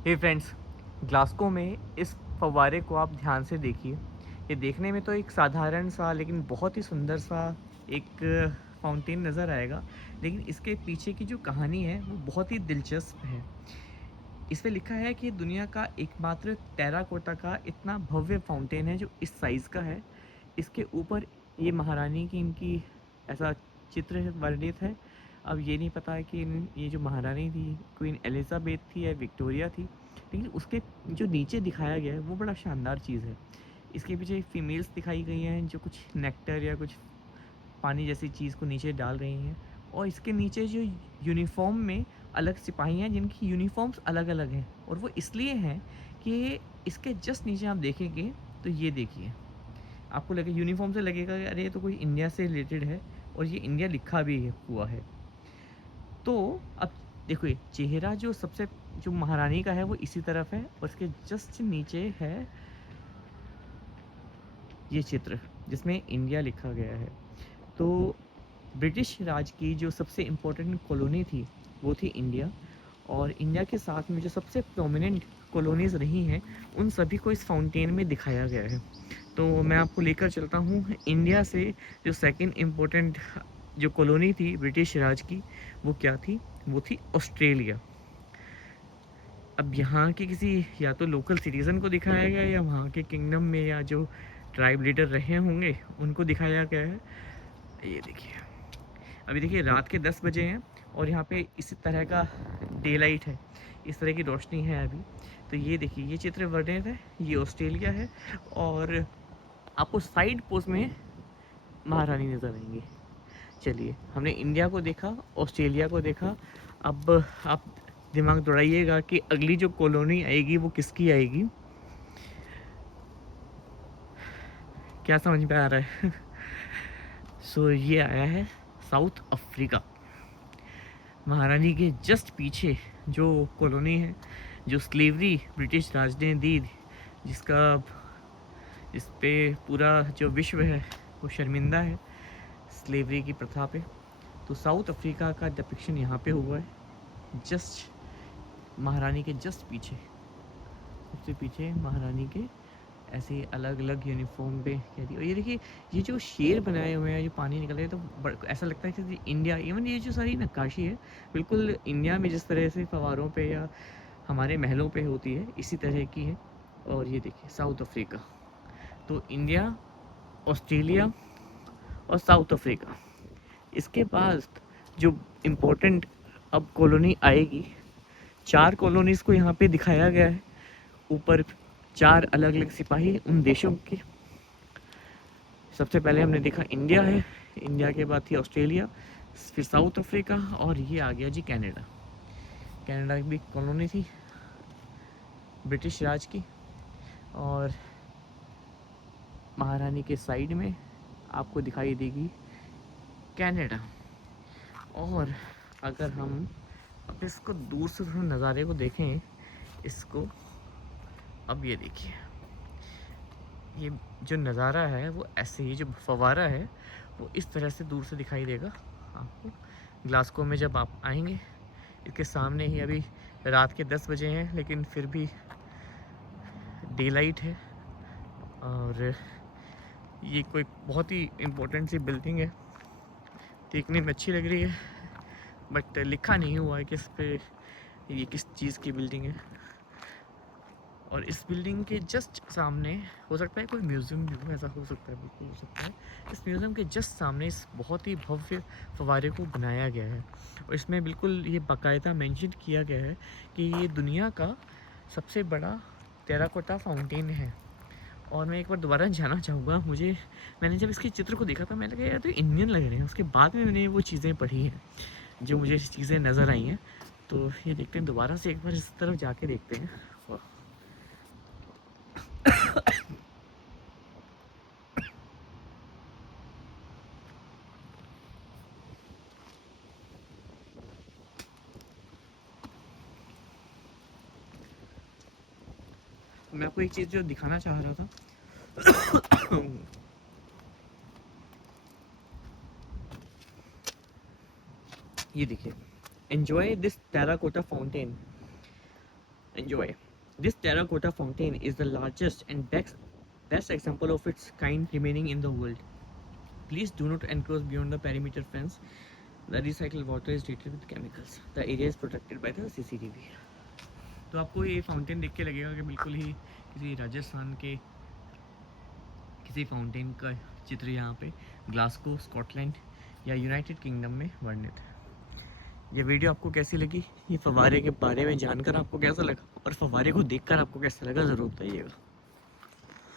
हे friends, Glasgow में इस फव्वारे को आप ध्यान से देखिए। ये देखने में तो एक साधारण सा लेकिन बहुत ही सुंदर सा एक फाउंटेन नज़र आएगा, लेकिन इसके पीछे की जो कहानी है वो बहुत ही दिलचस्प है। इसमें लिखा है कि दुनिया का एकमात्र टेराकोटा का इतना भव्य फाउंटेन है जो इस साइज़ का है। इसके ऊपर ये महारानी की इनकी ऐसा चित्र वर्णित है। अब ये नहीं पता है कि ये जो महारानी थी क्वीन एलिज़ाबेथ थी या विक्टोरिया थी, लेकिन उसके जो नीचे दिखाया गया है वो बड़ा शानदार चीज़ है। इसके पीछे फीमेल्स दिखाई गई हैं जो कुछ नेक्टर या कुछ पानी जैसी चीज़ को नीचे डाल रही हैं, और इसके नीचे जो यूनिफॉर्म में अलग सिपाही हैं जिनकी यूनिफॉर्म्स अलग अलग हैं, और वो इसलिए हैं कि इसके जस्ट नीचे आप देखेंगे तो ये देखिए, आपको लगे यूनिफॉर्म से लगेगा कि अरे ये तो कोई इंडिया से रिलेटेड है, और ये इंडिया लिखा भी हुआ है। तो अब देखो, ये चेहरा जो सबसे जो महारानी का है वो इसी तरफ है, और इसके जस्ट नीचे है ये चित्र जिसमें इंडिया लिखा गया है। तो ब्रिटिश राज की जो सबसे इम्पोर्टेंट कॉलोनी थी वो थी इंडिया, और इंडिया के साथ में जो सबसे प्रोमिनेंट कॉलोनीज़ रही हैं उन सभी को इस फाउंटेन में दिखाया गया है। तो मैं आपको लेकर चलता हूँ इंडिया से। जो सेकंड इम्पोर्टेंट जो कॉलोनी थी ब्रिटिश राज की वो क्या थी? वो थी ऑस्ट्रेलिया। अब यहाँ के किसी या तो लोकल सिटीज़न को दिखाया गया या वहाँ के किंगडम में या जो ट्राइब लीडर रहे होंगे उनको दिखाया गया है। ये देखिए, अभी देखिए रात के 10 बजे हैं और यहाँ पे इसी तरह का डे लाइट है, इस तरह की रोशनी है अभी। तो ये देखिए, ये चित्र वर्णित है, ये ऑस्ट्रेलिया है, और आपको साइड पोस्ट में महारानी नज़र आएंगी। चलिए, हमने इंडिया को देखा, ऑस्ट्रेलिया को देखा। अब आप दिमाग दौड़ाइएगा कि अगली जो कॉलोनी आएगी वो किसकी आएगी। क्या समझ में आ रहा है? सो ये आया है साउथ अफ्रीका। महारानी के जस्ट पीछे जो कॉलोनी है, जो स्लेवरी ब्रिटिश राज ने दी, जिसका जिस पे पूरा जो विश्व है वो शर्मिंदा है स्लेवरी की प्रथा पे। तो साउथ अफ्रीका का डिपिक्शन यहाँ पे हुआ है, जस्ट महारानी के जस्ट पीछे, सबसे पीछे महारानी के ऐसे अलग अलग यूनिफॉर्म पे कह दी। और ये देखिए, ये जो शेर बनाए हुए हैं, जो पानी निकल रहे हैं, तो ऐसा लगता है कि इंडिया, इवन ये जो सारी नक्काशी है बिल्कुल इंडिया में जिस तरह से फवारों पे या हमारे महलों पे होती है इसी तरह की है। और ये देखिए साउथ अफ्रीका। तो इंडिया, ऑस्ट्रेलिया और साउथ अफ्रीका, इसके बाद जो इम्पोर्टेंट अब कॉलोनी आएगी, 4 कॉलोनीज़ को यहाँ पे दिखाया गया है। ऊपर 4 अलग अलग सिपाही उन देशों के। सबसे पहले हमने देखा इंडिया है, इंडिया के बाद थी ऑस्ट्रेलिया, फिर साउथ अफ्रीका, और ये आ गया जी कनाडा। कनाडा की भी कॉलोनी थी ब्रिटिश राज की, और महारानी के साइड में आपको दिखाई देगी कनाडा। और अगर हम अब इसको दूर से थोड़ा नज़ारे को देखें इसको, अब ये देखिए, ये जो नज़ारा है वो ऐसे ही, जो फव्वारा है वो इस तरह से दूर से दिखाई देगा आपको ग्लासगो में जब आप आएंगे। इसके सामने ही अभी रात के 10 बजे हैं, लेकिन फिर भी डे लाइट है, और ये कोई बहुत ही इम्पोर्टेंट सी बिल्डिंग है, देखने में अच्छी लग रही है, बट लिखा नहीं हुआ है कि इस पे ये किस चीज़ की बिल्डिंग है। और इस बिल्डिंग के जस्ट सामने हो सकता है कोई म्यूज़ियम भी हो, ऐसा हो सकता है, बिल्कुल हो सकता है। इस म्यूज़ियम के जस्ट सामने इस बहुत ही भव्य फव्वारे को बनाया गया है, और इसमें बिल्कुल ये बाकायदा मेंशन किया गया है कि ये दुनिया का सबसे बड़ा टेराकोटा फाउंटेन है। और मैं एक बार दोबारा जाना चाहूँगा, मैंने जब इसके चित्र को देखा था मैंने कहा यार तो इंडियन लग रहे हैं, उसके बाद में मैंने वो चीज़ें पढ़ी हैं जो मुझे चीज़ें नज़र आई हैं। तो ये देखते हैं, दोबारा से एक बार इस तरफ जाके देखते हैं। मैं आपको एक चीज़ जो दिखाना चाह रहा था, ये देखिए, enjoy this terracotta fountain. Enjoy. This terracotta fountain is the largest and best example of its kind remaining in the world. Please do not encroach beyond the perimeter fence. The recycled water is treated with chemicals. The area is protected by the CCTV. तो आपको ये fountain देख के लगेगा कि बिल्कुल ही किसी राजस्थान के किसी फाउंटेन का चित्र यहाँ पे ग्लासगो स्कॉटलैंड या यूनाइटेड किंगडम में वर्णित है। ये वीडियो आपको कैसी लगी, ये फव्वारे के बारे में जानकर आपको कैसा लगा और फव्वारे को देखकर आपको कैसा लगा ज़रूर बताइएगा।